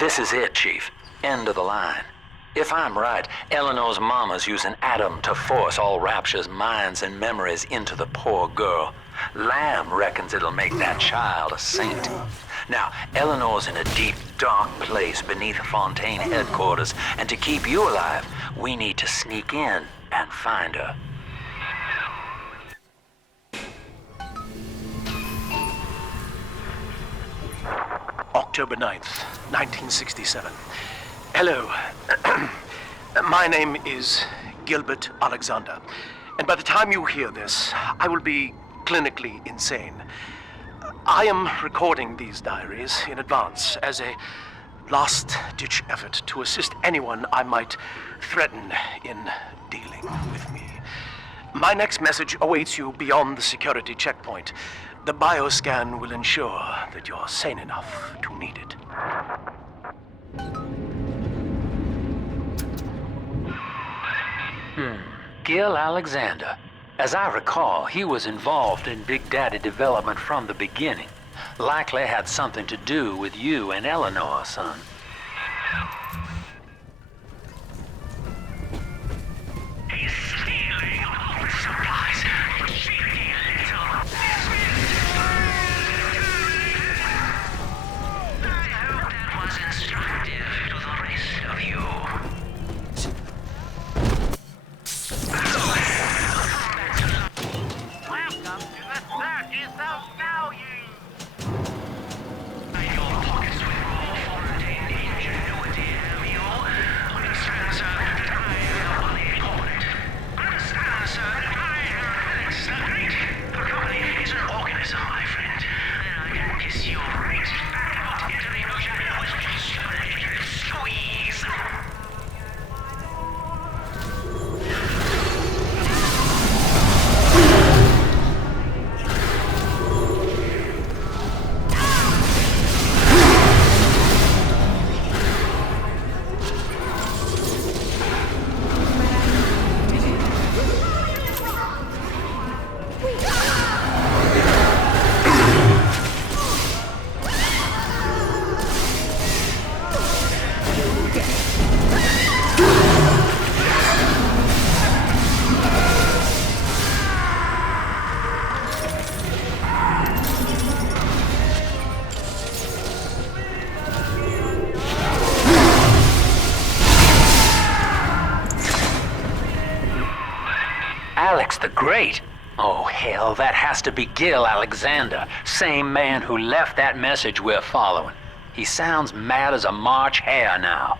This is it, Chief. End of the line. If I'm right, Eleanor's mama's using Adam to force all Rapture's minds and memories into the poor girl. Lamb reckons it'll make that child a saint. Now, Eleanor's in a deep, dark place beneath Fontaine headquarters, and to keep you alive, we need to sneak in and find her. October 9th, 1967. Hello. My name is Gilbert Alexander, and by the time you hear this, I will be clinically insane. I am recording these diaries in advance as a last-ditch effort to assist anyone I might threaten in dealing with me. My next message awaits you beyond the security checkpoint. The bioscan will ensure that you're sane enough to need it. Gil Alexander. As I recall, he was involved in Big Daddy development from the beginning. Likely had something to do with you and Eleanor, son. He's stealing all the supplies. Cheeky little... I hope that was instructive to the rest of you. Welcome to the circus of value. Your pockets with raw foreign ingenuity, have you? Understand, sir, that I am only important. Understand, sir, that I am secret. The company is an organism, my friend. And I can kiss you right out into the ocean with just a little squeeze. Alex the Great? Oh, hell, that has to be Gil Alexander, same man who left that message we're following. He sounds mad as a March hare now.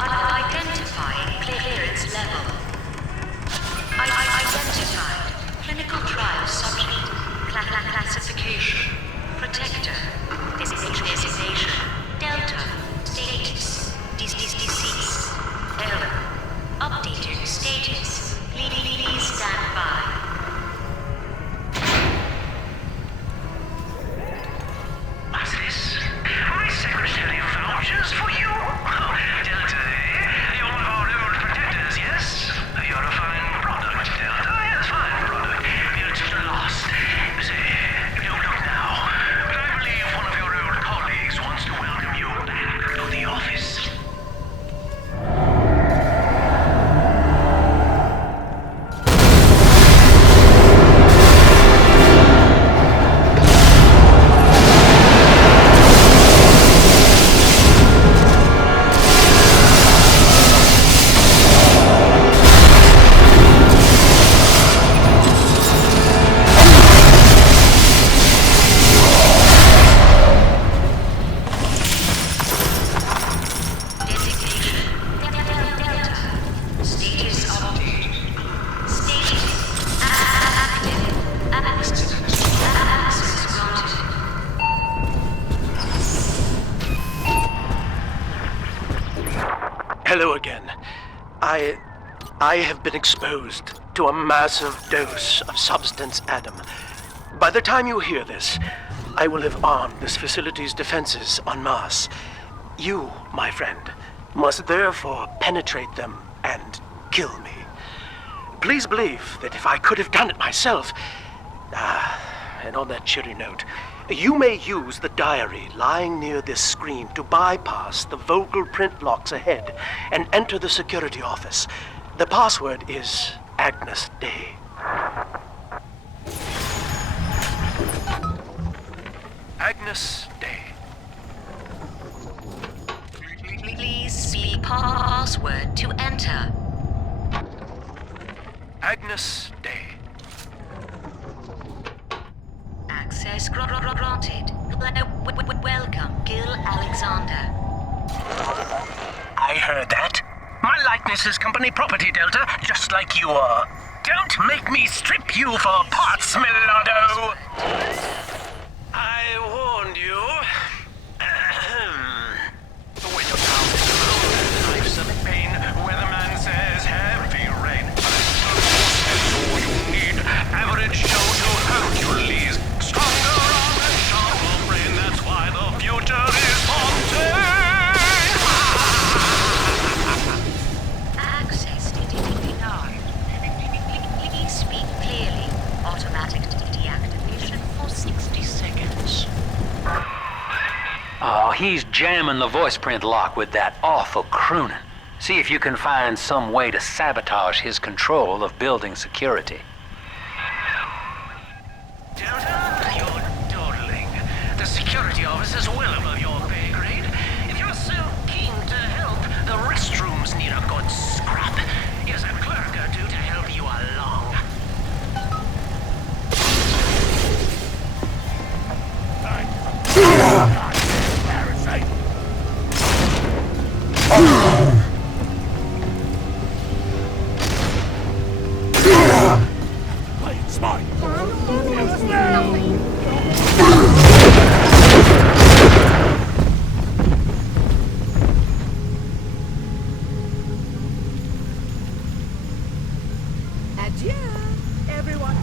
Identifying clearance level. Identified clinical trial subject. Classification. Protector. Designation. Delta. Status. Deceased. Error. Updated status. Please stand by. What's this? My secretary vouchers for you? Delta, eh? You're one of our old protectors, yes? You're a fine product, Delta. Yes, fine product. You're just lost. Say, don't look now. But I believe one of your old colleagues wants to welcome you back to the office. Hello again. I have been exposed to a massive dose of substance Adam. By the time you hear this, I will have armed this facility's defenses en masse. You, my friend, must therefore penetrate them and kill me. Please believe that if I could have done it myself... and on that cheery note, you may use the diary lying near this screen to bypass the vocal print locks ahead and enter the security office. The password is Agnes Day. Agnes Day. Please see password to enter. Agnes Day. Access granted. Welcome, Gil Alexander. I heard that. My likeness is company property, Delta, just like you are. Don't make me strip you for parts, Millardo! I warned you. When you're down in the road, life's a pain. Weatherman says heavy rain. That's all you need. Average Joe to Hercules. Stronger arm and sharper brain. That's why the future is haunted. Access denied. Please speak clearly. Automatic deactivation for 60 seconds. Oh, he's jamming the voice print lock with that awful crooning. See if you can find some way to sabotage his control of building security. Delta, you're dawdling. The security office is well above your pay grade. If you're so keen to help, the restrooms need a good scrap. Here's a clerk or two to help you along. Play it smart. Adieu, everyone.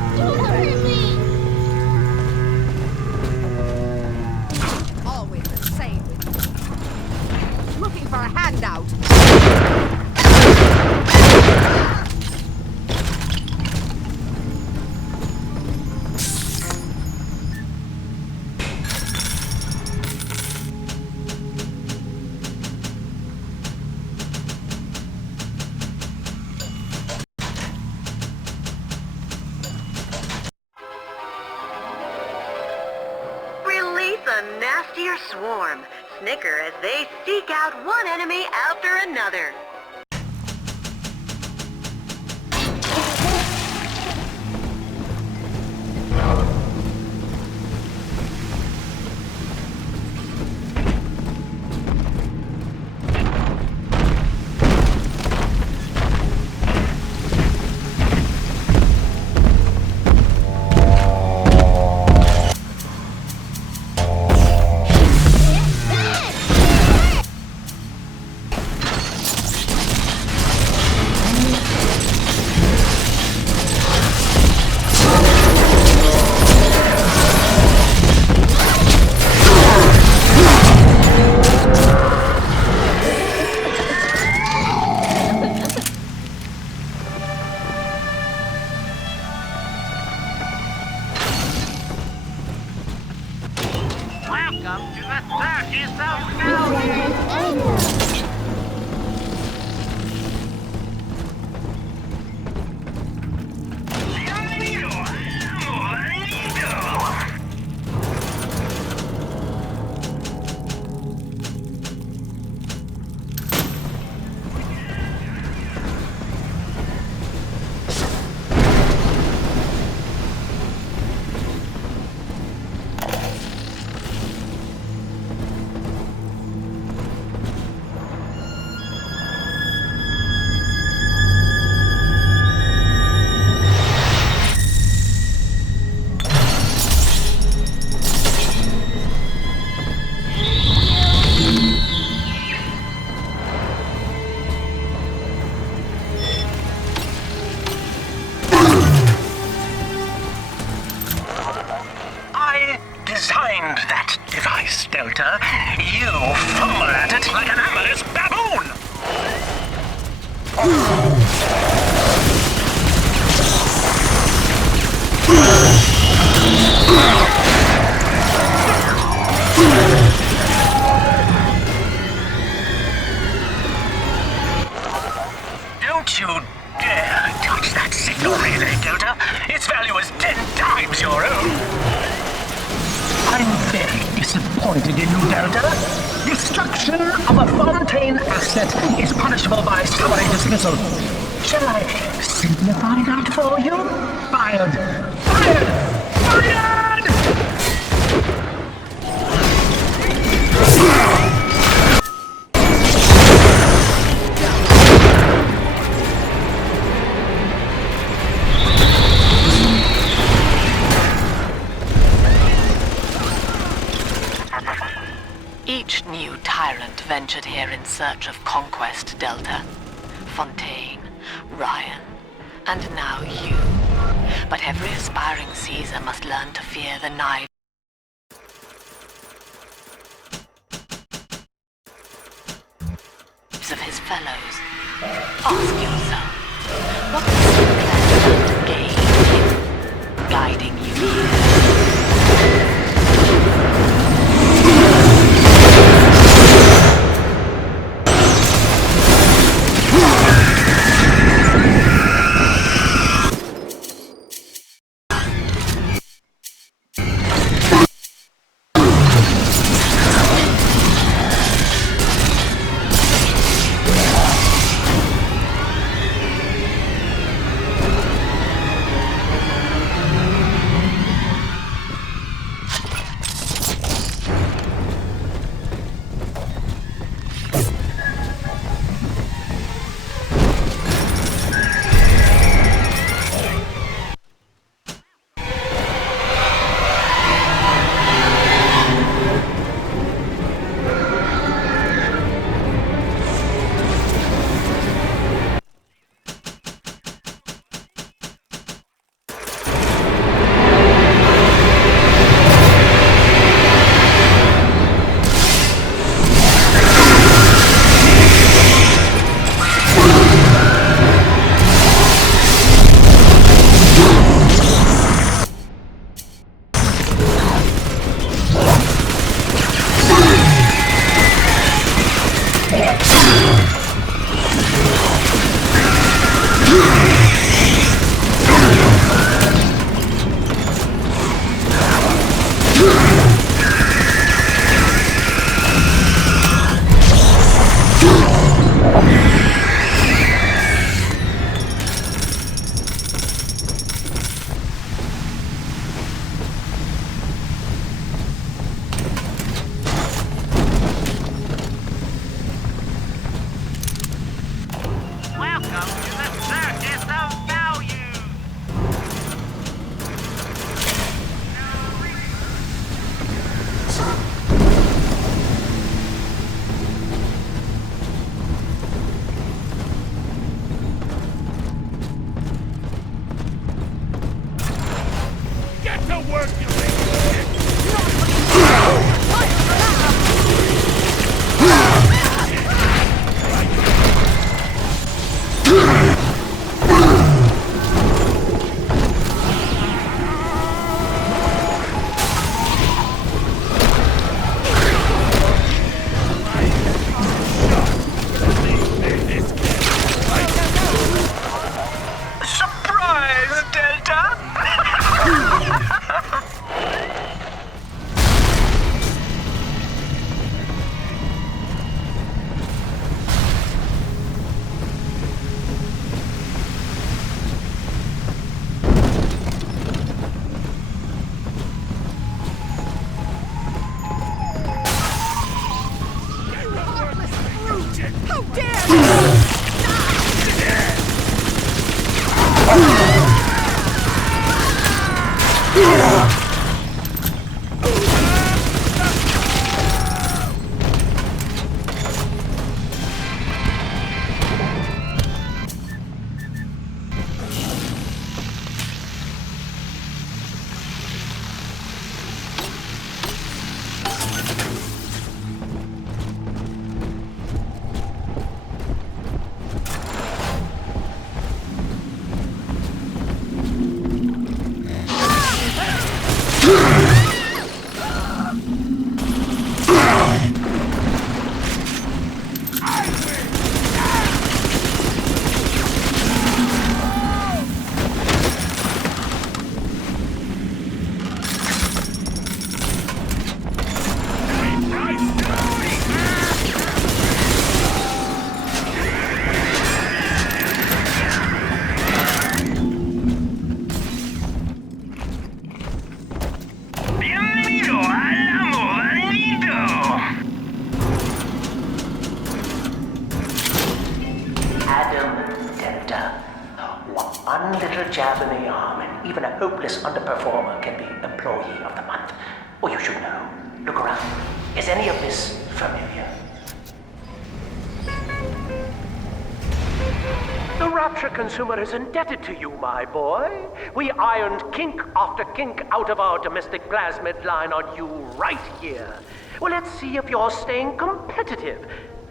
Always the same with you. Looking for a handout. Release a nastier swarm. Snicker as they seek out one enemy after another. Welcome to the 30th of designed that device, Delta. You fumble at it like an amorous baboon! Don't you dare touch that signal relay, Delta. Its value is 10 times your own. I'm very disappointed in you, Delta. Destruction of a Fontaine asset is punishable by summary dismissal. Shall I simplify that for you? Fired! Fired! Fired! Each new tyrant ventured here in search of conquest, Delta. Fontaine, Ryan, and now you. But every aspiring Caesar must learn to fear the knives of his fellows. Ask yourself, what does Sinclair learn to gain in guiding you here? Ugh! Adam Delta. One little jab in the arm, and even a hopeless underperformer can be Employee of the Month. Or you should know. Look around. Is any of this familiar? The Rapture consumer is indebted to you, my boy. We ironed kink after kink out of our domestic plasmid line on you right here. Well, let's see if you're staying competitive.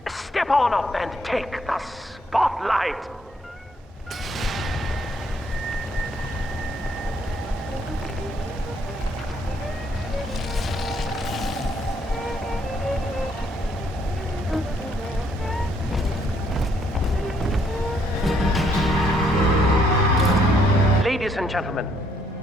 Step on up and take the spotlight. Ladies and gentlemen,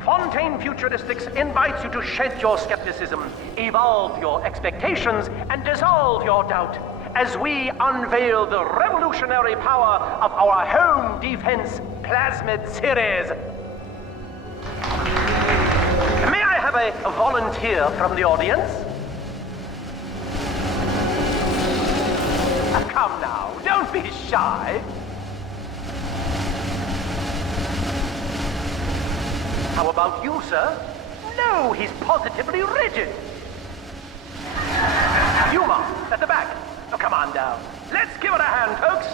Fontaine Futuristics invites you to shed your skepticism, evolve your expectations, and dissolve your doubt as we unveil the revolutionary power of our home defense plasmid series. May I have a volunteer from the audience? Come now, don't be shy. How about you, sir? No, he's positively rigid. You, Mark, at the back. Oh, come on down. Let's give it a hand, folks.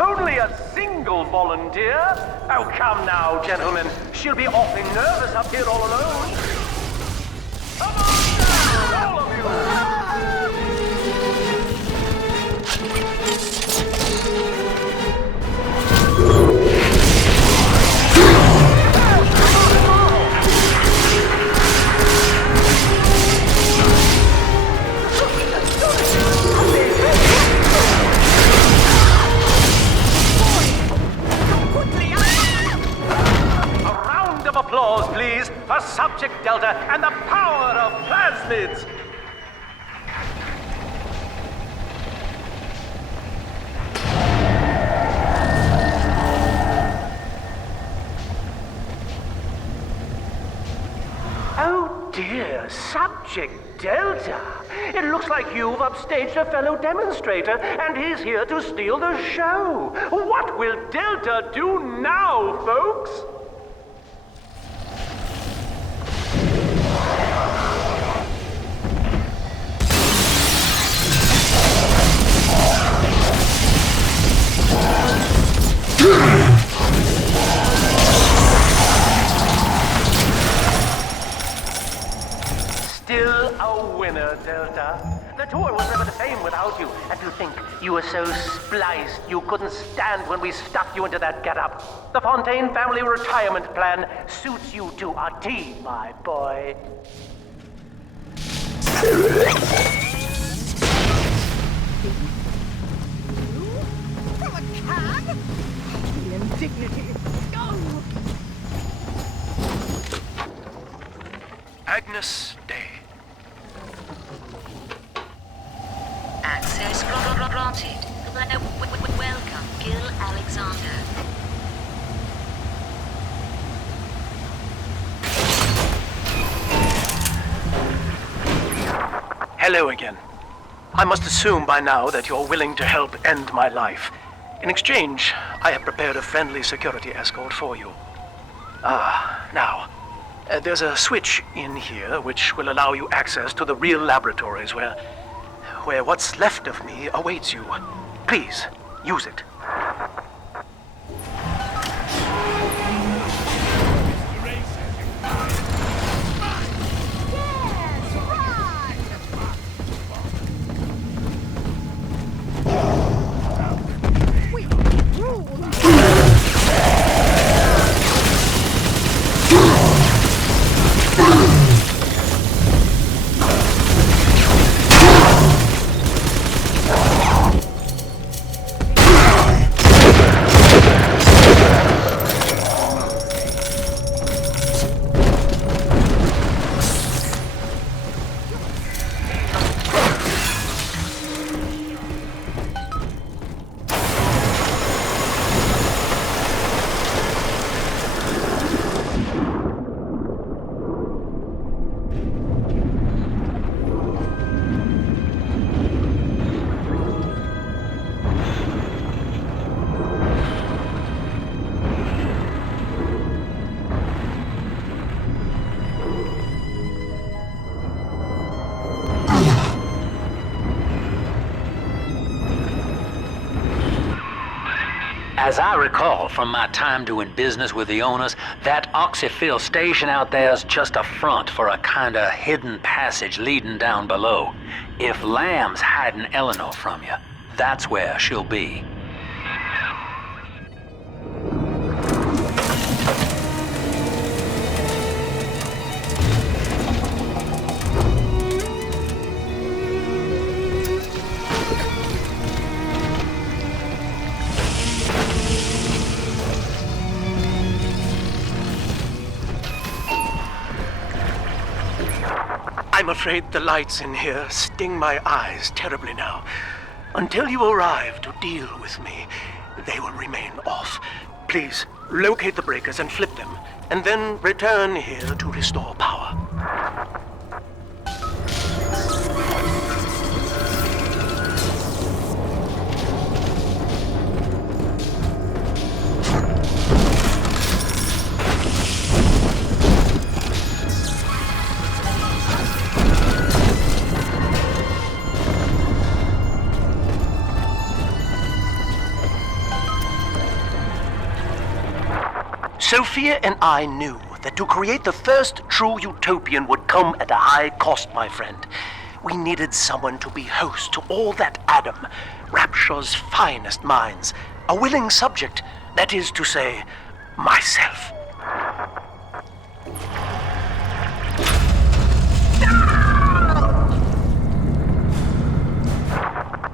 Only a single volunteer? Oh, come now, gentlemen. She'll be awfully nervous up here all alone. Come on down, all of you. Applause, please, for Subject Delta and the power of plasmids. Oh dear, Subject Delta. It looks like you've upstaged a fellow demonstrator, and he's here to steal the show. What will Delta do now, folks? Still a winner, Delta. The tour was never the same without you. And to think you were so spliced you couldn't stand when we stuffed you into that getup. The Fontaine family retirement plan suits you to a T, my boy. From a cab? The indignity. Oh. Agnes Day. Access granted. Welcome, Gil Alexander. Hello again. I must assume by now that you're willing to help end my life. In exchange, I have prepared a friendly security escort for you. Now, there's a switch in here which will allow you access to the real laboratories where what's left of me awaits you. Please, use it. As I recall from my time doing business with the owners, that oxyfill station out there's just a front for a kinda hidden passage leading down below. If Lamb's hiding Eleanor from you, that's where she'll be. I'm afraid the lights in here sting my eyes terribly now. Until you arrive to deal with me, they will remain off. Please, locate the breakers and flip them, and then return here to restore power. Sophia and I knew that to create the first true utopian would come at a high cost, my friend. We needed someone to be host to all that Adam, Rapture's finest minds, a willing subject, that is to say, myself.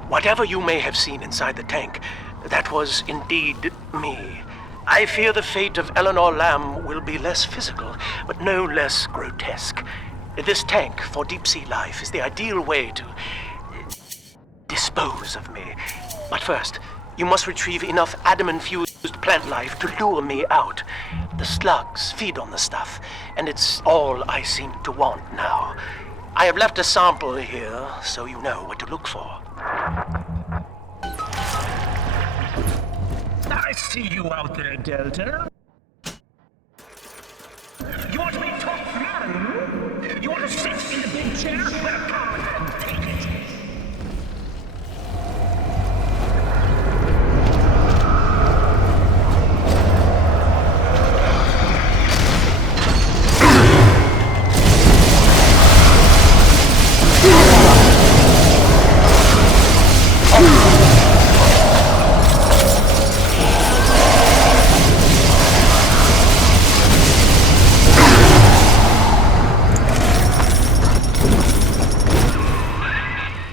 Whatever you may have seen inside the tank, that was indeed me. I fear the fate of Eleanor Lamb will be less physical, but no less grotesque. This tank for deep-sea life is the ideal way to dispose of me. But first, you must retrieve enough Adam-infused plant life to lure me out. The slugs feed on the stuff, and it's all I seem to want now. I have left a sample here, so you know what to look for. I see you out there, Delta. You want to be top man? You want to sit in the big chair? Well, come and take it.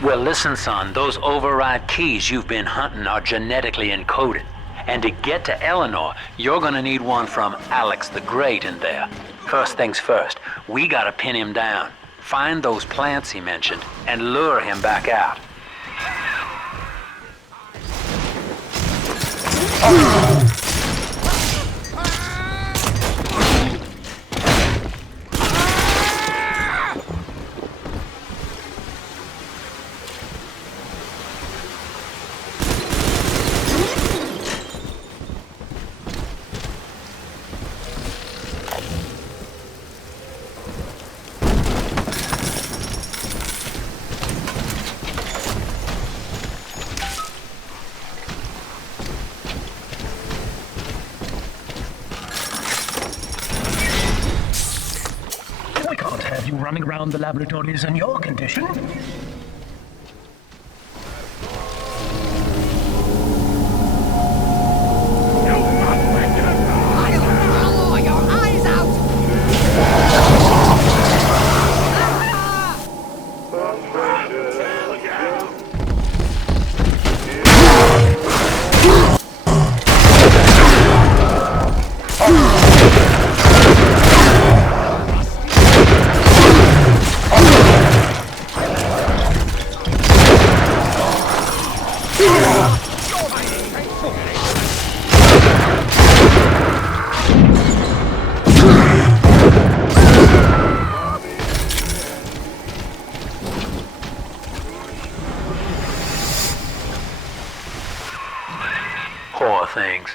Well, listen, son, those override keys you've been hunting are genetically encoded. And to get to Eleanor, you're gonna need one from Alex the Great in there. First things first, we gotta pin him down. Find those plants he mentioned, and lure him back out. We can't have you running around the laboratories in your condition. Poor things.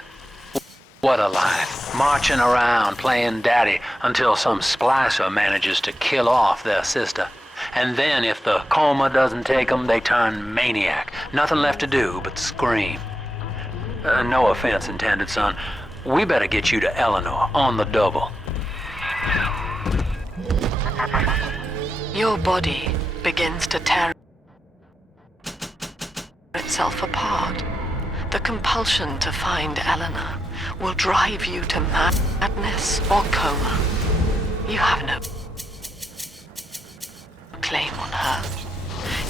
What a life. Marching around, playing daddy, until some splicer manages to kill off their sister. And then if the coma doesn't take them, they turn maniac. Nothing left to do but scream. No offense intended, son. We better get you to Eleanor on the double. Your body begins to tear itself apart. The compulsion to find Eleanor will drive you to madness or coma. You have no claim on her.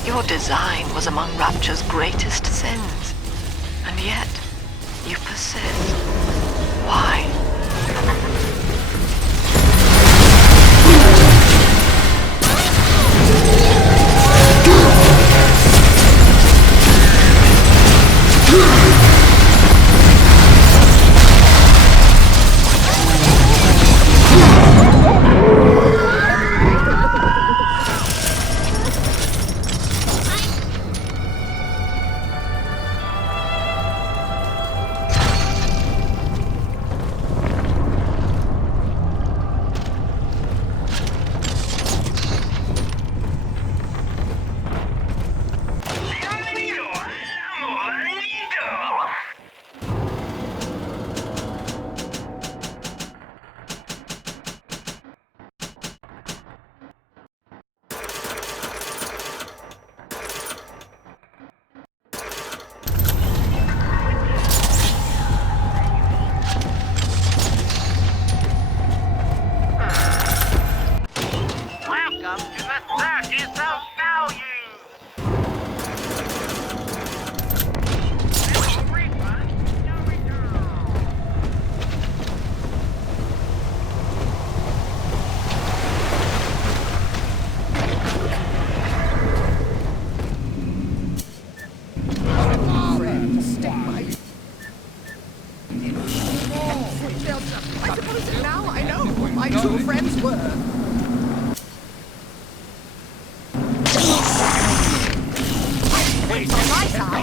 Your design was among Rapture's greatest sins, and yet you persist. Why? I suppose now I know who my two friends were. On my side.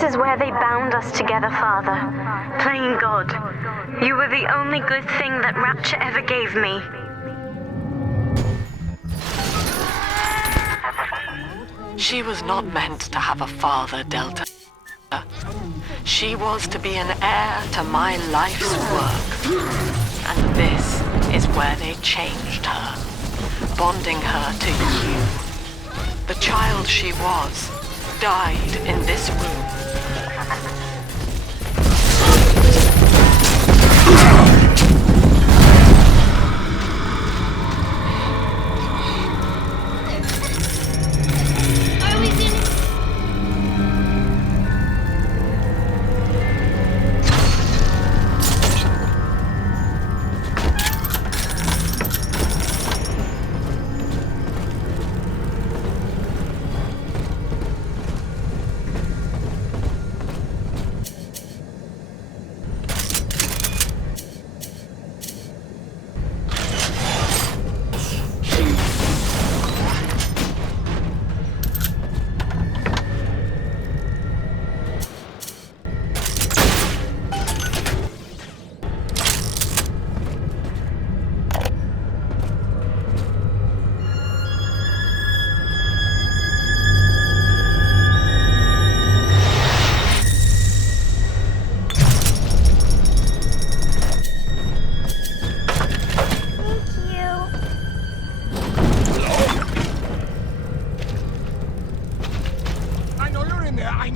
This is where they bound us together, Father. Playing God. You were the only good thing that Rapture ever gave me. She was not meant to have a father, Delta. She was to be an heir to my life's work. And this is where they changed her, bonding her to you. The child she was died in this room.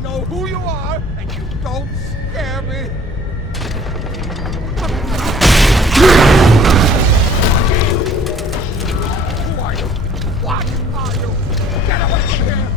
know who you are, and you don't scare me. Who are you? What are you? Get away from here!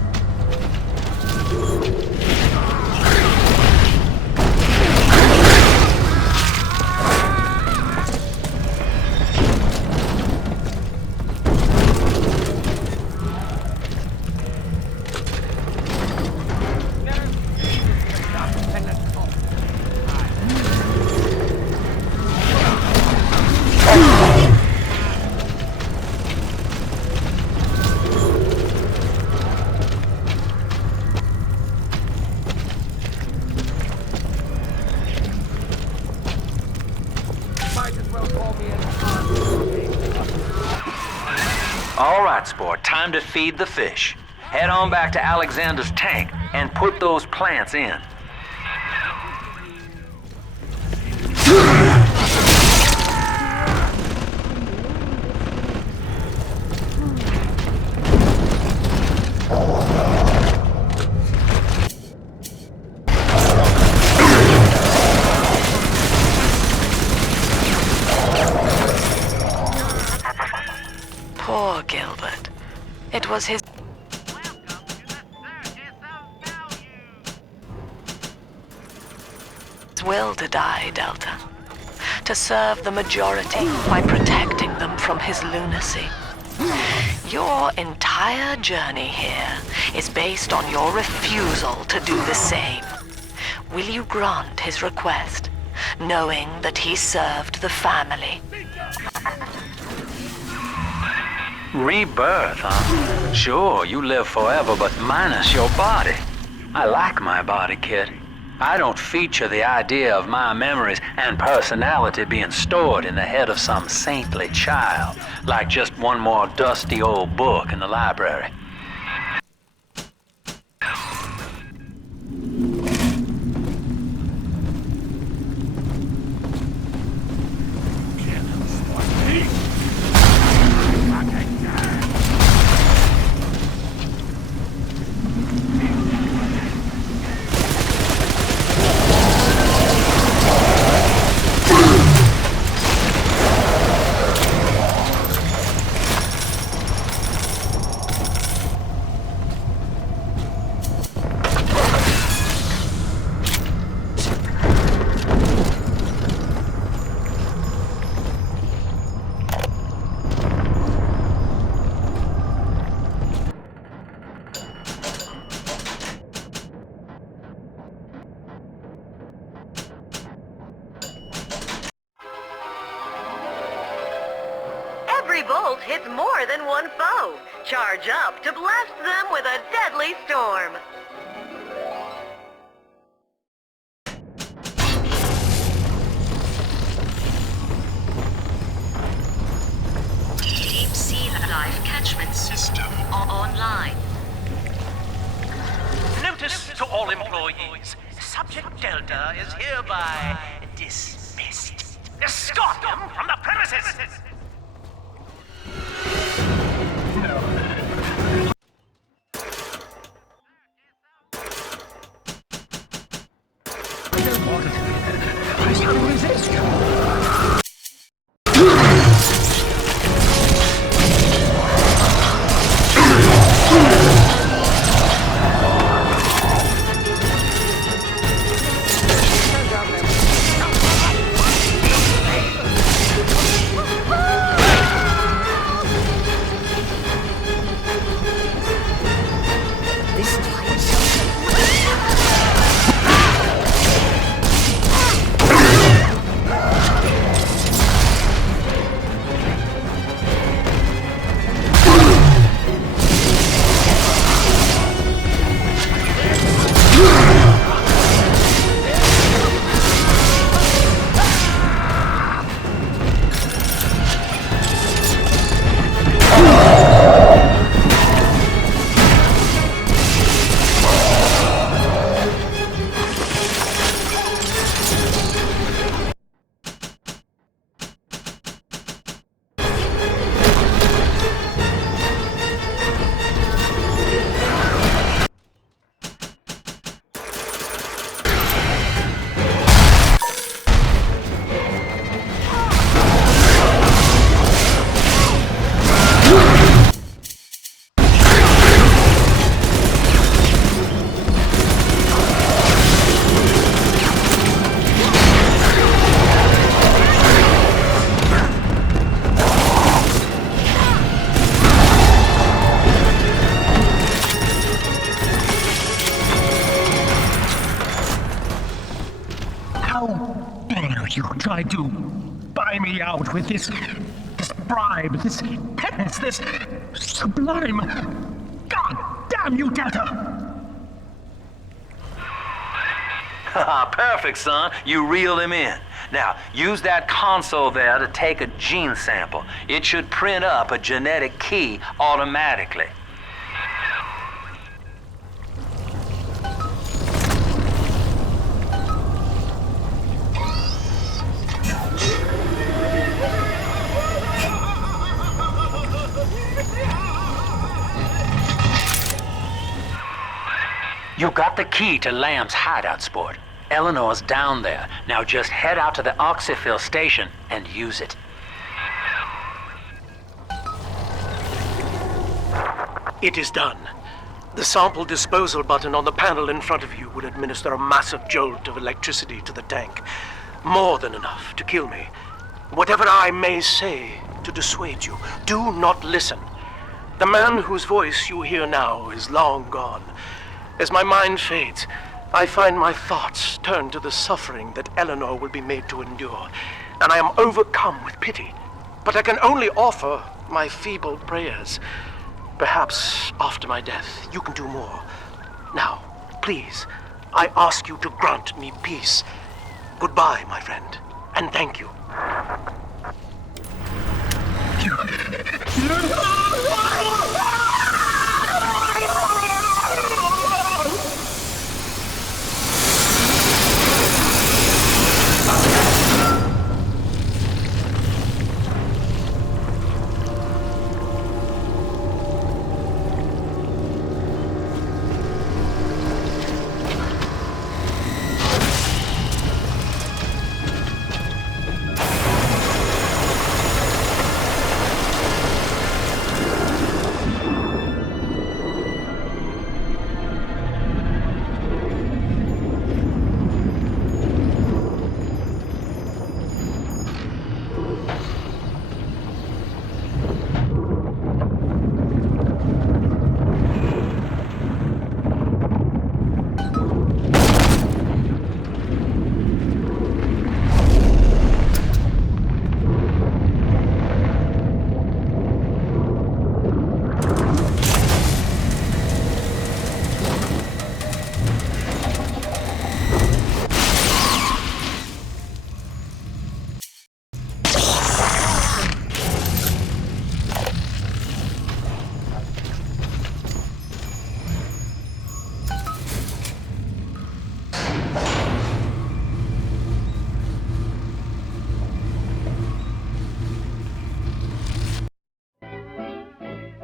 All right, sport, time to feed the fish. Head on back to Alexander's tank and put those plants in. Poor Gilbert. It was his will to die, Delta. To serve the majority by protecting them from his lunacy. Your entire journey here is based on your refusal to do the same. Will you grant his request, knowing that he served the family? Rebirth, huh? Sure, you live forever, but minus your body. I like my body, kid. I don't feature the idea of my memories and personality being stored in the head of some saintly child, like just one more dusty old book in the library. Every bolt hits more than one foe. Charge up to blast them with a deadly storm. Deep sea life catchment system online. Notice to all employees. Subject Delta is hereby dismissed. Escort them from the premises! I can't resist. How dare you try to buy me out with this bribe, this penance, this sublime... God damn you, Delta! Perfect, son. You reeled him in. Now, use that console there to take a gene sample. It should print up a genetic key automatically. You got the key to Lamb's hideout, sport. Eleanor's down there. Now just head out to the oxyfill station and use it. It is done. The sample disposal button on the panel in front of you will administer a massive jolt of electricity to the tank. More than enough to kill me. Whatever I may say to dissuade you, do not listen. The man whose voice you hear now is long gone. As my mind fades, I find my thoughts turn to the suffering that Eleanor will be made to endure, and I am overcome with pity. But I can only offer my feeble prayers. Perhaps after my death, you can do more. Now, please, I ask you to grant me peace. Goodbye, my friend, and thank you.